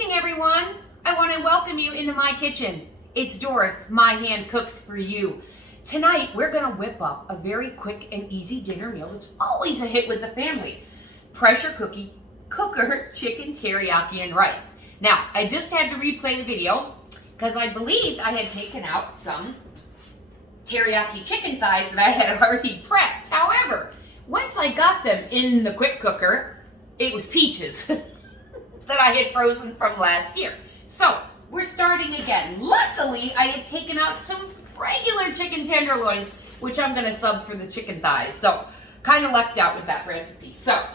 evening, everyone. I want to welcome you into my kitchen. It's Doris, my hand cooks for you. Tonight, we're going to whip up a very quick and easy dinner meal that's always a hit with the family. Pressure cooker chicken teriyaki and rice. Now, I just had to replay the video because I believed I had taken out some teriyaki chicken thighs that I had already prepped. However, once I got them in the quick cooker, it was peaches that I had frozen from last year. So we're starting again. Luckily, I had taken out some regular chicken tenderloins, which I'm gonna sub for the chicken thighs. So kind of lucked out with that recipe. So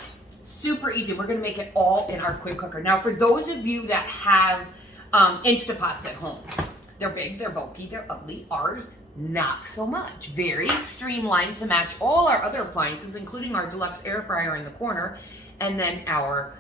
super easy. We're gonna make it all in our quick cooker. Now, for those of you that have Instapots at home, they're big, they're bulky, they're ugly. Ours, not so much. Very streamlined to match all our other appliances, including our deluxe air fryer in the corner, and then our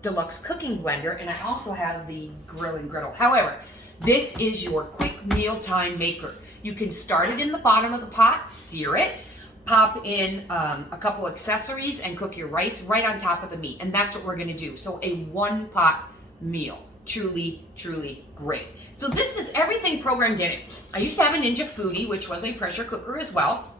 deluxe cooking blender, and I also have the grill and griddle. However, this is your quick mealtime maker. You can start it in the bottom of the pot, sear it, pop in a couple accessories, and cook your rice right on top of the meat, and that's what we're gonna do. So a one-pot meal. Truly, truly great. So this is everything programmed in it. I used to have a Ninja Foodie, which was a pressure cooker as well,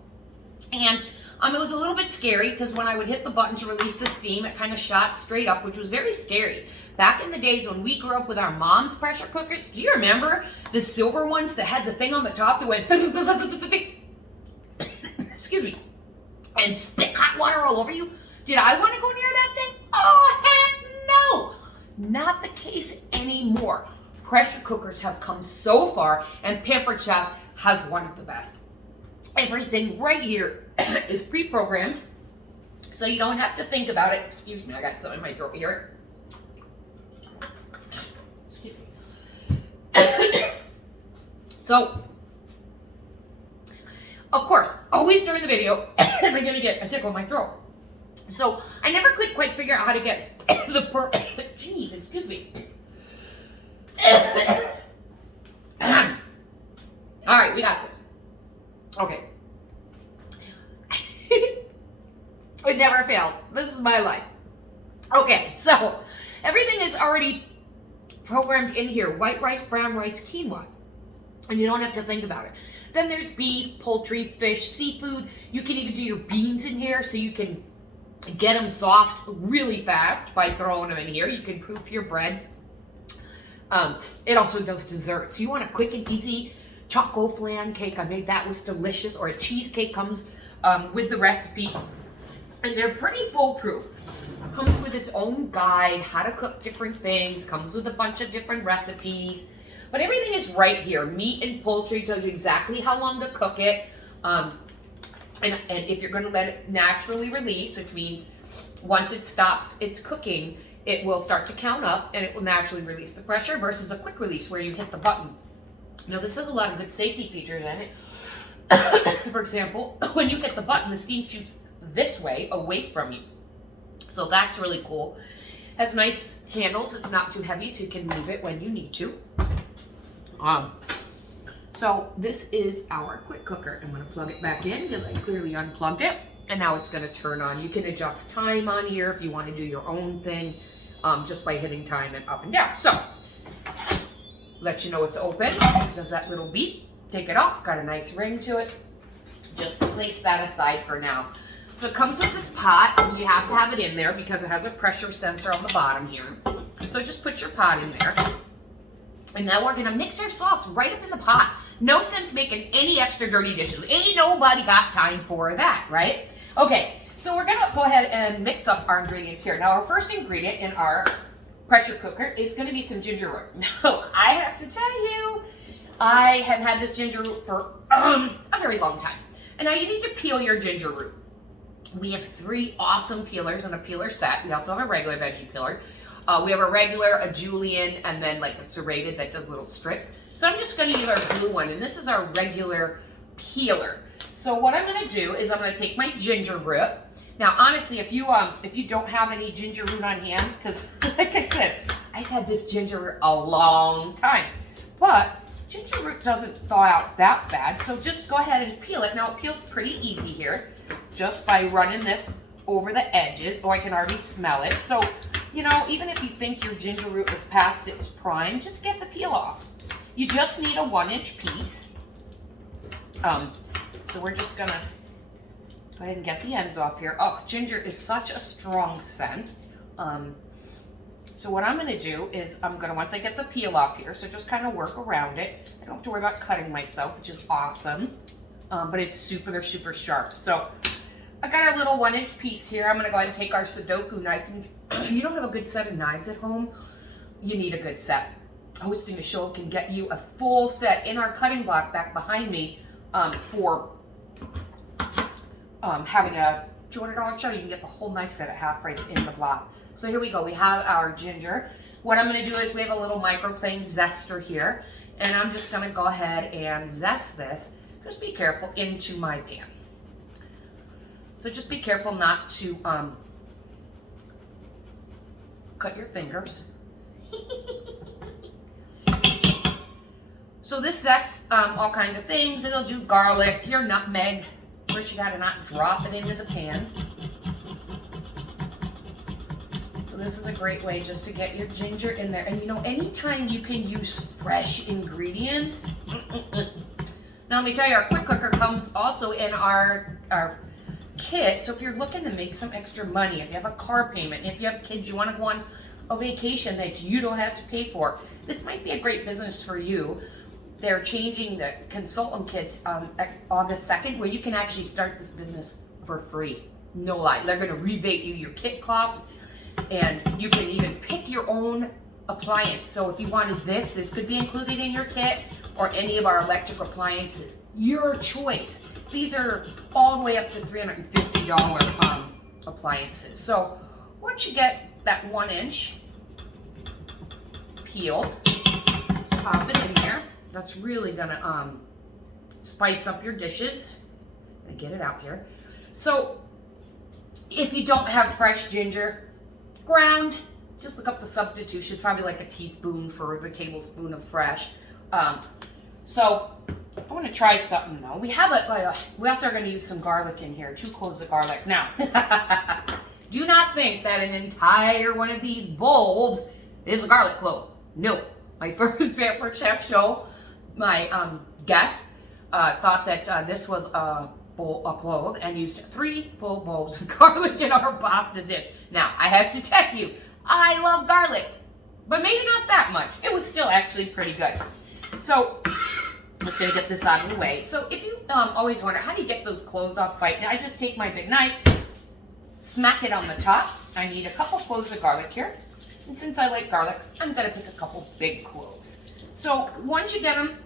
and it was a little bit scary because when I would hit the button to release the steam, it kind of shot straight up, which was very scary. Back in the days when we grew up with our mom's pressure cookers, do you remember the silver ones that had the thing on the top that went excuse me, and spit hot water all over you? Did I want to go near that thing? Oh, heck no! Not the case anymore. Pressure cookers have come so far, and Pampered Chef has one of the best. Everything right here is pre-programmed, so you don't have to think about it. Excuse me, I got some in my throat here. Excuse me. So, of course, always during the video, am I going to get a tickle in my throat. So, I never could quite figure out how to get the jeez, excuse me. All right, we got this. Okay. It never fails. This is my life. Okay, so everything is already programmed in here. White rice, brown rice, quinoa. And you don't have to think about it. Then there's beef, poultry, fish, seafood. You can even do your beans in here so you can get them soft really fast by throwing them in here. You can proof your bread. It also does desserts. You want a quick and easy choco flan cake. I made that, was delicious. Or a cheesecake comes with the recipe. And they're pretty foolproof. Comes with its own guide, how to cook different things. Comes with a bunch of different recipes. But everything is right here. Meat and poultry tells you exactly how long to cook it. And if you're going to let it naturally release, which means once it stops its cooking, it will start to count up and it will naturally release the pressure versus a quick release where you hit the button. Now, this has a lot of good safety features in it. For example, when you hit the button, the steam shoots this way, away from you. So that's really cool. Has nice handles. It's not too heavy, so you can move it when you need to. So this is our quick cooker. I'm going to plug it back in because I clearly unplugged it. And now it's going to turn on. You can adjust time on here if you want to do your own thing just by hitting time and up and down. So, let you know it's open. Does that little beep. Take it off. Got a nice ring to it. Just place that aside for now. So it comes with this pot, and you have to have it in there because it has a pressure sensor on the bottom here. So just put your pot in there. And now we're gonna mix our sauce right up in the pot. No sense making any extra dirty dishes. Ain't nobody got time for that, right? Okay, so we're gonna go ahead and mix up our ingredients here. Now, our first ingredient in our pressure cooker is gonna be some ginger root. Now, I have to tell you, I have had this ginger root for a very long time. And now you need to peel your ginger root. We have 3 awesome peelers in a peeler set. We also have a regular veggie peeler. We have a regular, a julienne, and then like a serrated that does little strips. So I'm just gonna use our blue one, and this is our regular peeler. So what I'm gonna do is I'm gonna take my ginger root. Now, honestly, if you don't have any ginger root on hand, because like I said, I've had this ginger root a long time, but ginger root doesn't thaw out that bad, so just go ahead and peel it. Now, it peels pretty easy here, just by running this over the edges. Oh, I can already smell it. So You know, even if you think your ginger root is past its prime, just get the peel off. You just need a 1-inch piece. So we're just gonna go ahead and get the ends off here. Oh, ginger is such a strong scent. So what I'm gonna do is once I get the peel off here, so just kind of work around it. I don't have to worry about cutting myself, which is awesome. But it's super, super sharp. So I got a little 1-inch piece here. I'm gonna go ahead and take our Sudoku knife. And if you don't have a good set of knives at home, you need a good set. Hosting a show can get you a full set in our cutting block back behind me for having a $200 show. You can get the whole knife set at half price in the block. So here we go. We have our ginger. What I'm going to do is we have a little microplane zester here, and I'm just going to go ahead and zest this. Just be careful into my pan. So just be careful not to cut your fingers. So this zests all kinds of things. It'll do garlic, your nutmeg. First you gotta not drop it into the pan. So this is a great way just to get your ginger in there. And you know, anytime you can use fresh ingredients. Now let me tell you, our quick cooker comes also in our kit. So if you're looking to make some extra money, if you have a car payment, if you have kids, you wanna go on a vacation that you don't have to pay for, this might be a great business for you. They're changing the consultant kits on August 2nd, where you can actually start this business for free. No lie. They're going to rebate you your kit cost, and you can even pick your own appliance. So if you wanted this could be included in your kit, or any of our electric appliances. Your choice. These are all the way up to $350 appliances. So once you get that 1-inch peel, just pop it in there. That's really gonna spice up your dishes. I get it out here. So if you don't have fresh ginger, ground, just look up the substitution. It's probably like a teaspoon for the tablespoon of fresh. So I want to try something though. We also are going to use some garlic in here, 2 cloves of garlic. Now, do not think that an entire one of these bulbs is a garlic clove. No, my first Pampered Chef show, my guest thought that this was a clove and used 3 full bulbs of garlic in our pasta dish. Now, I have to tell you, I love garlic, but maybe not that much. It was still actually pretty good. So, I'm just gonna get this out of the way. So, if you always wonder, how do you get those cloves off fighting? I just take my big knife, smack it on the top. I need a couple cloves of garlic here. And since I like garlic, I'm gonna pick a couple big cloves. So once you get them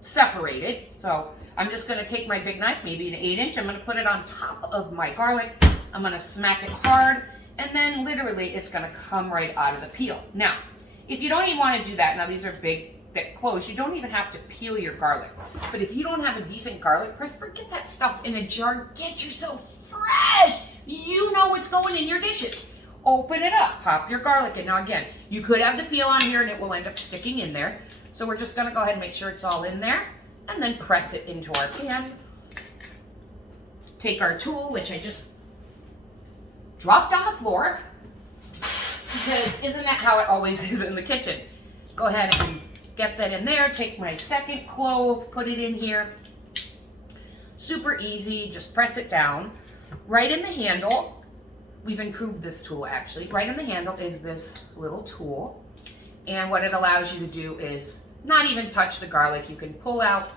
separated, so I'm just gonna take my big knife, maybe an 8-inch, I'm gonna put it on top of my garlic. I'm gonna smack it hard, and then literally it's gonna come right out of the peel. Now, if you don't even wanna do that, now these are big, thick cloves, you don't even have to peel your garlic. But if you don't have a decent garlic press, forget that stuff in a jar, get yourself fresh. You know what's going in your dishes. Open it up, pop your garlic in. Now again, you could have the peel on here and it will end up sticking in there. So we're just gonna go ahead and make sure it's all in there and then press it into our pan. Take our tool, which I just dropped on the floor, because isn't that how it always is in the kitchen? Go ahead and get that in there. Take my second clove, put it in here. Super easy, just press it down. Right in the handle, we've improved this tool actually. Right in the handle is this little tool. And what it allows you to do is not even touch the garlic. You can pull out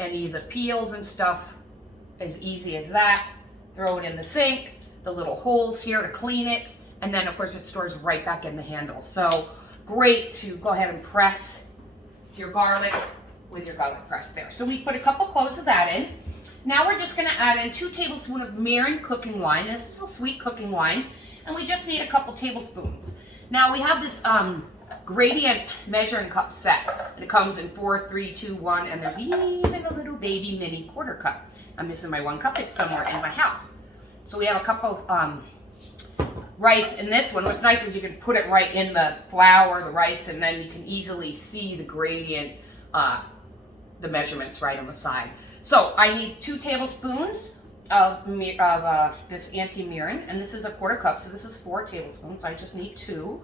any of the peels and stuff as easy as that. Throw it in the sink, the little holes here to clean it. And then of course it stores right back in the handle. So great to go ahead and press your garlic with your garlic press there. So we put a couple cloves of that in. Now we're just gonna add in 2 tablespoons of Marin cooking wine. This is a sweet cooking wine, and we just need a couple tablespoons. Now we have this gradient measuring cup set, and it comes in 4, 3, 2, 1, and there's even a little baby mini quarter cup. I'm missing my 1 cup, it's somewhere in my house. So we have a cup of rice in this one. What's nice is you can put it right in the flour, the rice, and then you can easily see the gradient, the measurements right on the side. So I need 2 tablespoons this anti-mirin, and this is a 1/4 cup, so this is 4 tablespoons. I just need 2.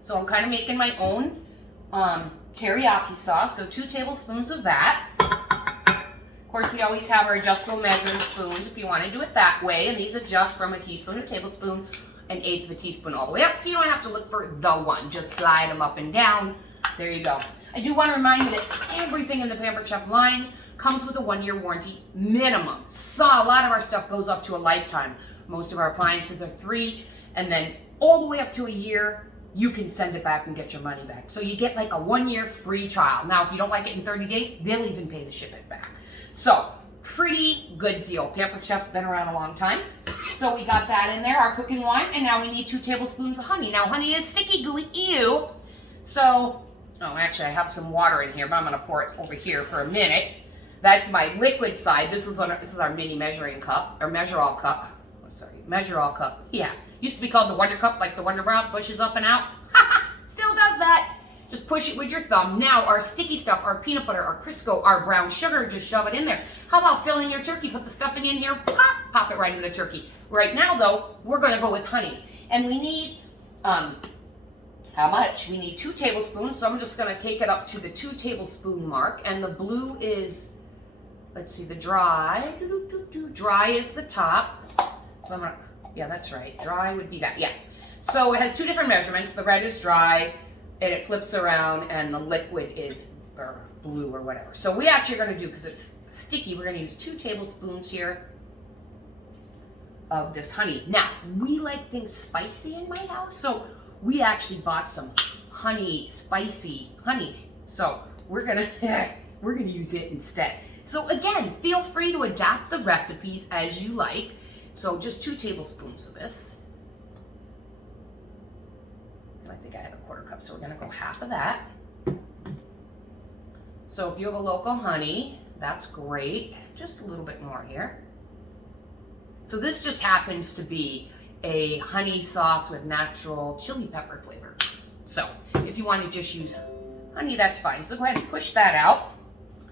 So I'm kind of making my own teriyaki sauce, so 2 tablespoons of that. Of course, we always have our adjustable measuring spoons if you want to do it that way, and these adjust from a teaspoon, a tablespoon, an eighth of a teaspoon all the way up, so you don't have to look for the one. Just slide them up and down. There you go. I do want to remind you that everything in the Pampered Chef line comes with a 1-year warranty minimum. So a lot of our stuff goes up to a lifetime. Most of our appliances are 3, and then all the way up to a year, you can send it back and get your money back. So you get like a 1-year free trial. Now, if you don't like it in 30 days, they'll even pay to ship it back. So pretty good deal. Pampered Chef's been around a long time. So we got that in there, our cooking wine, and now we need 2 tablespoons of honey. Now honey is sticky, gooey, ew. So, oh, actually I have some water in here, but I'm gonna pour it over here for a minute. That's my liquid side. This is our mini measuring cup, or measure-all cup. Oh, sorry, measure-all cup. Yeah, used to be called the Wonder Cup, like the Wonder Bra pushes up and out. Still does that. Just push it with your thumb. Now our sticky stuff, our peanut butter, our Crisco, our brown sugar, just shove it in there. How about filling your turkey? Put the stuffing in here, pop it right in the turkey. Right now though, we're gonna go with honey. And we need, how much? We need 2 tablespoons, so I'm just gonna take it up to the 2 tablespoon mark. And the blue is, let's see, the dry, dry is the top. So I'm gonna, yeah, that's right, dry would be that, yeah. So it has 2 different measurements. The red is dry, and it flips around, and the liquid is blue or whatever. So we actually are gonna do, because it's sticky, we're gonna use 2 tablespoons here of this honey. Now, we like things spicy in my house, so we actually bought some honey, spicy honey. So we're gonna use it instead. So again, feel free to adapt the recipes as you like. So just 2 tablespoons of this. I think I have a 1/4 cup, so we're gonna go half of that. So if you have a local honey, that's great. Just a little bit more here. So this just happens to be a honey sauce with natural chili pepper flavor. So if you want to just use honey, that's fine. So go ahead and push that out.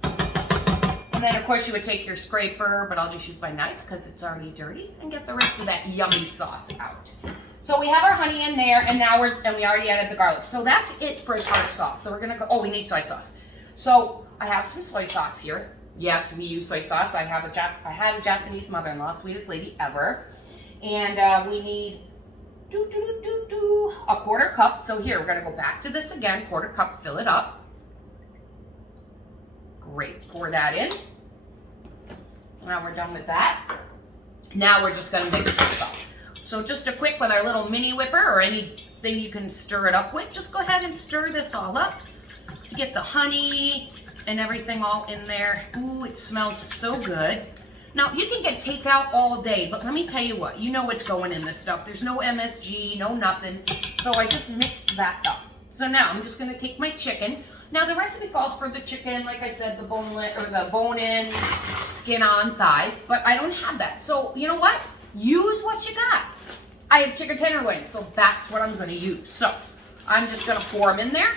And then of course you would take your scraper, but I'll just use my knife because it's already dirty, and get the rest of that yummy sauce out. So we have our honey in there, and now we already added the garlic. So that's it for our sauce. So we're gonna go, oh, we need soy sauce. So I have some soy sauce here. Yes, we use soy sauce. I had a Japanese mother-in-law, sweetest lady ever. And we need a 1/4 cup. So here, we're gonna go back to this again, 1/4 cup, fill it up. Great, pour that in. Now we're done with that. Now we're just gonna mix this up. So just a quick, with our little mini whipper or anything you can stir it up with, just go ahead and stir this all up. You get the honey and everything all in there. Ooh, it smells so good. Now, you can get takeout all day, but let me tell you what, you know what's going in this stuff. There's no MSG, no nothing. So I just mixed that up. So now I'm just gonna take my chicken. Now the recipe calls for the chicken, like I said, the boneless, or the bone-in, skin-on thighs, but I don't have that. So you know what? Use what you got. I have chicken tenderloins, so that's what I'm gonna use. So I'm just gonna pour them in there.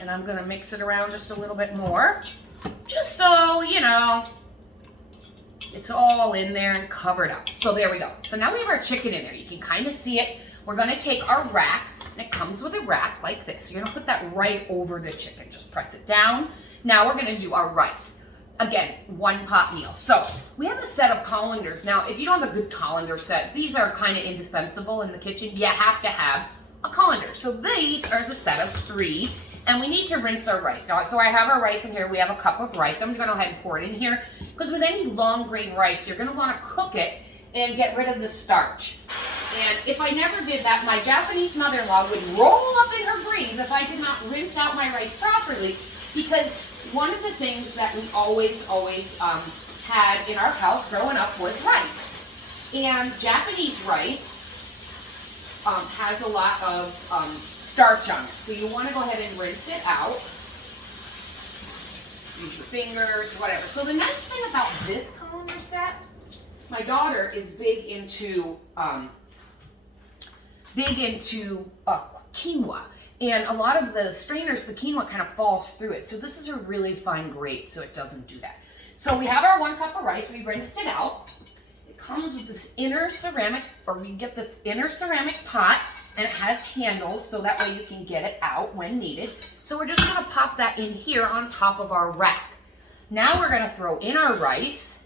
And I'm gonna mix it around just a little bit more, just so, you know, it's all in there and covered up. So there we go. So now we have our chicken in there. You can kind of see it. We're gonna take our rack, and it comes with a rack like this. You're gonna put that right over the chicken. Just press it down. Now we're gonna do our rice. Again, 1 pot meal. So we have a set of colanders. Now, if you don't have a good colander set, these are kind of indispensable in the kitchen. You have to have a colander. So these are a set of 3, and we need to rinse our rice. Now, so I have our rice in here. We have a cup of rice. I'm gonna go ahead and pour it in here, because with any long grain rice, you're gonna wanna cook it and get rid of the starch. And if I never did that, my Japanese mother-in-law would roll up in her grave if I did not rinse out my rice properly, because one of the things that we always had in our house growing up was rice. And Japanese rice has a lot of starch on it. So you want to go ahead and rinse it out. Use your fingers, whatever. So the nice thing about this colander set, my daughter is big into quinoa. And a lot of the strainers, the quinoa kind of falls through it. So this is a really fine grate, so it doesn't do that. So we have our 1 cup of rice. We rinsed it out. It comes with this inner ceramic, or we get this inner ceramic pot, and it has handles so that way you can get it out when needed. So we're just gonna pop that in here on top of our rack. Now we're gonna throw in our rice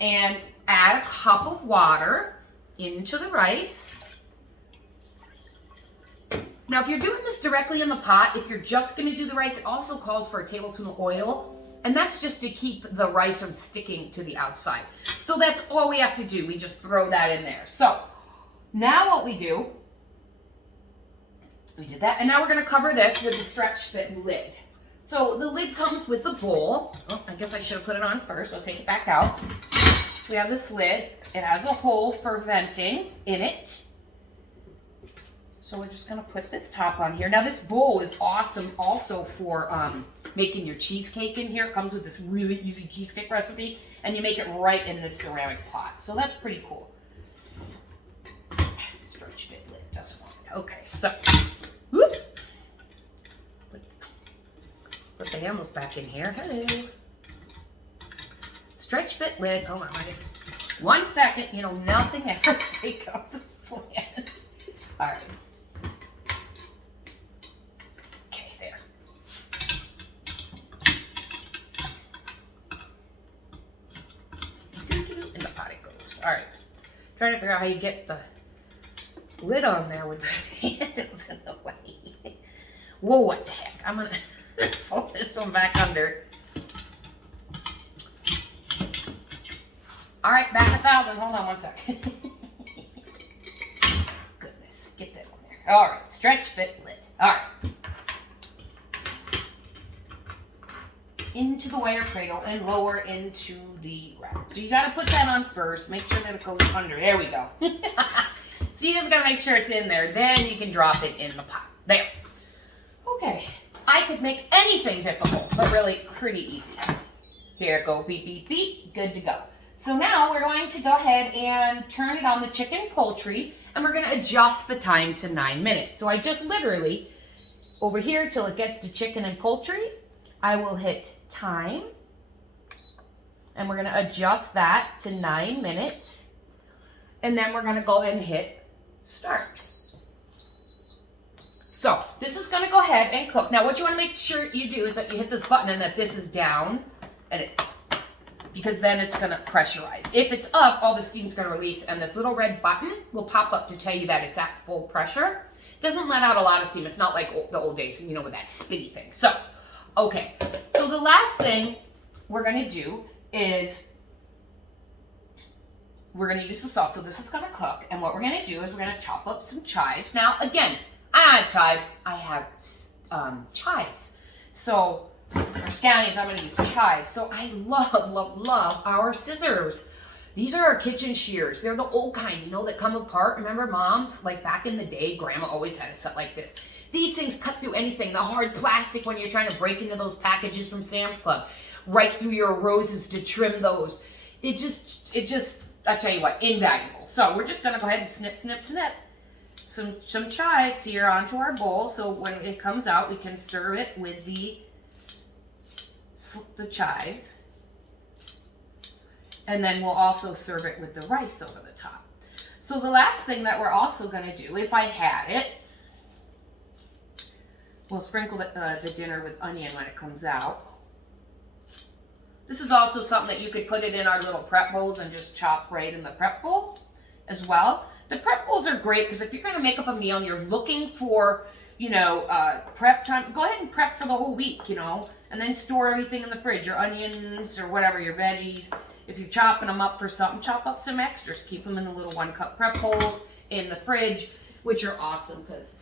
and add a cup of water into the rice. Now, if you're doing this directly in the pot, if you're just gonna do the rice, it also calls for a tablespoon of oil, and that's just to keep the rice from sticking to the outside. So that's all we have to do. We just throw that in there. So now what we do, we did that, and now we're gonna cover this with the stretch fit lid. So the lid comes with the bowl. Oh, I guess I should have put it on first. I'll take it back out. We have this lid. It has a hole for venting in it. So we're just gonna put this top on here. Now this bowl is awesome also for making your cheesecake in here. It comes with this really easy cheesecake recipe, and you make it right in this ceramic pot. So that's pretty cool. Stretch fit lid doesn't want it. Okay, so whoop. Put the handles back in here. Hello. Stretch fit lid. Hold on, 1 second. You know, nothing ever goes as planned. All right. All right, trying to figure out how you get the lid on there with the handles in the way. Whoa, what the heck? I'm gonna fold this one back under. All right, back 1,000. Hold on 1 second. Goodness, get that on there. All right, stretch fit lid. All right. Into the wire cradle and lower into the rack. So you gotta put that on first. Make sure that it goes under. There we go. So you just gotta make sure it's in there. Then you can drop it in the pot. There. Okay. I could make anything difficult, but really pretty easy. Here, go beep, beep, beep. Good to go. So now we're going to go ahead and turn it on the chicken poultry, and we're gonna adjust the time to 9 minutes. So I just literally, over here till it gets to chicken and poultry, I will hit time, and we're going to adjust that to 9 minutes, and then we're going to go and hit start. So this is going to go ahead and cook. Now what you want to make sure you do is that you hit this button and that this is down, and because then it's going to pressurize. If it's up, all the steam's going to release, and this little red button will pop up to tell you that it's at full pressure. It doesn't let out a lot of steam. It's not like the old days, you know, with that spitty thing. So okay, so the last thing we're going to do is we're going to use the sauce. So this is going to cook, and what we're going to do is we're going to chop up some chives. Now, again, I don't have chives. I have chives. So, or scallions, I'm going to use chives. So I love, love, love our scissors. These are our kitchen shears. They're the old kind, you know, that come apart. Remember moms? Like back in the day, grandma always had a set like this. These things cut through anything. The hard plastic when you're trying to break into those packages from Sam's Club. Right through your roses to trim those. It just, I tell you what, invaluable. So we're just gonna go ahead and snip, snip, snip some chives here onto our bowl. So when it comes out, we can serve it with the chives. And then we'll also serve it with the rice over the top. So the last thing that we're also gonna do, if I had it, we'll sprinkle the dinner with onion when it comes out. This is also something that you could put it in our little prep bowls and just chop right in the prep bowl as well. The prep bowls are great because if you're going to make up a meal and you're looking for, you know, prep time, go ahead and prep for the whole week, you know, and then store everything in the fridge, your onions or whatever, your veggies. If you're chopping them up for something, chop up some extras. Keep them in the little 1 cup prep bowls in the fridge, which are awesome because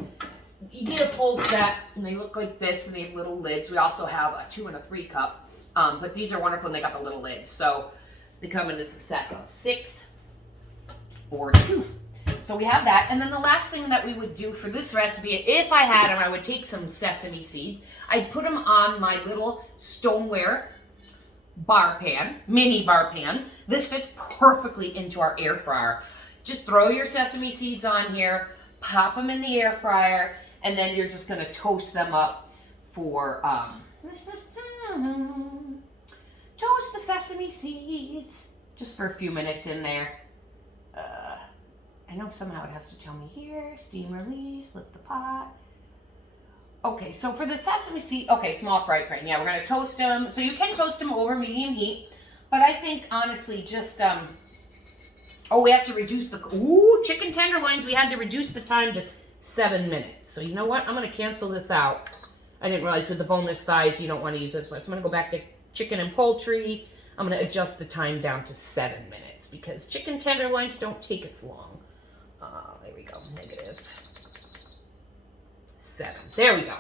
you get a full set and they look like this and they have little lids. We also have a 2 and a 3 cup, but these are wonderful and they got the little lids. So they come in as a set of 6 or 2. So we have that. And then the last thing that we would do for this recipe, if I had them, I would take some sesame seeds. I'd put them on my little stoneware bar pan, mini bar pan. This fits perfectly into our air fryer. Just throw your sesame seeds on here, pop them in the air fryer, and then you're just gonna toast them up for Toast the sesame seeds. Just for a few minutes in there. I know somehow it has to tell me here. Steam release, lift the pot. Okay, so for the sesame seed, okay, small fry pan. Yeah, we're gonna toast them. So you can toast them over medium heat, but I think honestly just, oh, we have to reduce the, chicken tenderloins, we had to reduce the time to 7 minutes. So you know what, I'm gonna cancel this out. I didn't realize with the boneless thighs, you don't wanna use this one. So I'm gonna go back to chicken and poultry. I'm gonna adjust the time down to 7 minutes because chicken tenderloins don't take as long. There we go, -7. There we go.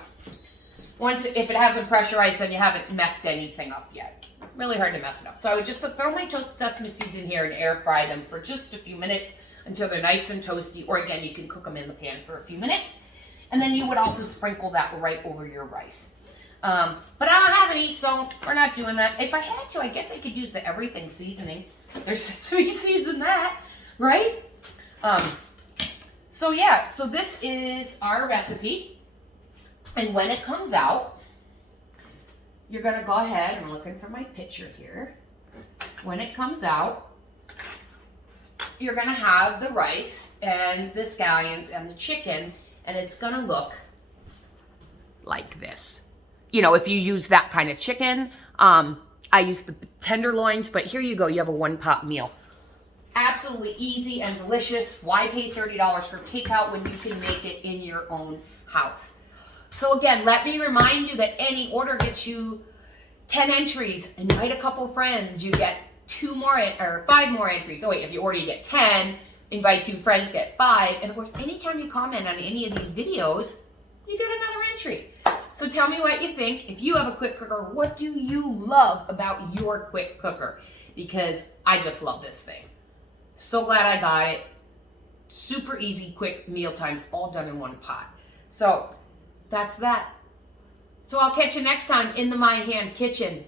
Once, if it hasn't pressurized, then you haven't messed anything up yet. Really hard to mess it up. So I would just throw my toasted sesame seeds in here and air fry them for just a few minutes until they're nice and toasty. Or again, you can cook them in the pan for a few minutes. And then you would also sprinkle that right over your rice. But I don't have any, so we're not doing that. If I had to, I guess I could use the everything seasoning. There's sesame seeds in that, right? So yeah, so this is our recipe. And when it comes out, you're gonna go ahead, I'm looking for my picture here. When it comes out, you're gonna have the rice and the scallions and the chicken, and it's gonna look like this. You know, if you use that kind of chicken, I use the tenderloins, but here you go, you have a one-pot meal. Absolutely easy and delicious. Why pay $30 for takeout when you can make it in your own house? So again, let me remind you that any order gets you 10 entries. Invite a couple friends, you get 5 more entries. Oh wait, if you order, you get 10. Invite 2 friends, get 5. And of course, anytime you comment on any of these videos, you get another entry. So tell me what you think. If you have a quick cooker, what do you love about your quick cooker? Because I just love this thing. So glad I got it. Super easy, quick meal times, all done in one pot. So that's that. So I'll catch you next time in the My Hand Kitchen.